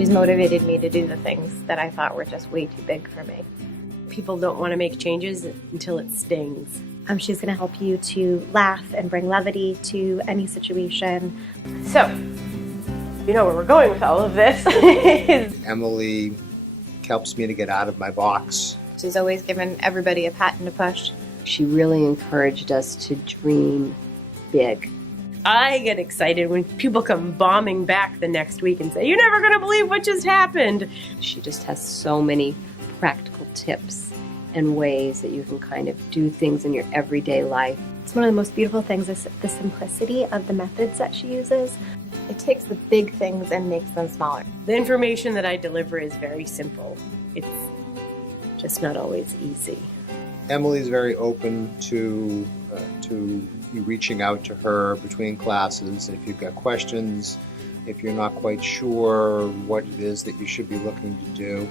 She's motivated me to do the things that I thought were just way too big for me. People don't want to make changes until it stings. She's going to help you to laugh and bring levity to any situation. So, you know where we're going with all of this. Emily helps me to get out of my box. She's always given everybody a pat and a push. She really encouraged us to dream big. I get excited when people come bombing back the next week and say, "You're never going to believe what just happened." She just has so many practical tips and ways that you can kind of do things in your everyday life. It's one of the most beautiful things is the simplicity of the methods that she uses. It takes the big things and makes them smaller. The information that I deliver is very simple. It's just not always easy. Emily's very open to you reaching out to her between classes. If you've got questions, if you're not quite sure what it is that you should be looking to do.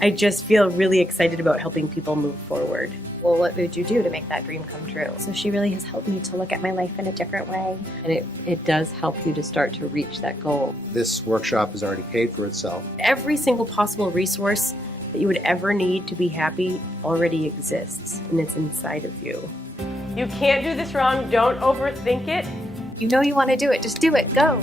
I just feel really excited about helping people move forward. Well, what would you do to make that dream come true? So she really has helped me to look at my life in a different way. And it does help you to start to reach that goal. This workshop has already paid for itself. Every single possible resource that you would ever need to be happy already exists, and it's inside of you. You can't do this wrong. Don't overthink it. You know you want to do it. Just do it. Go.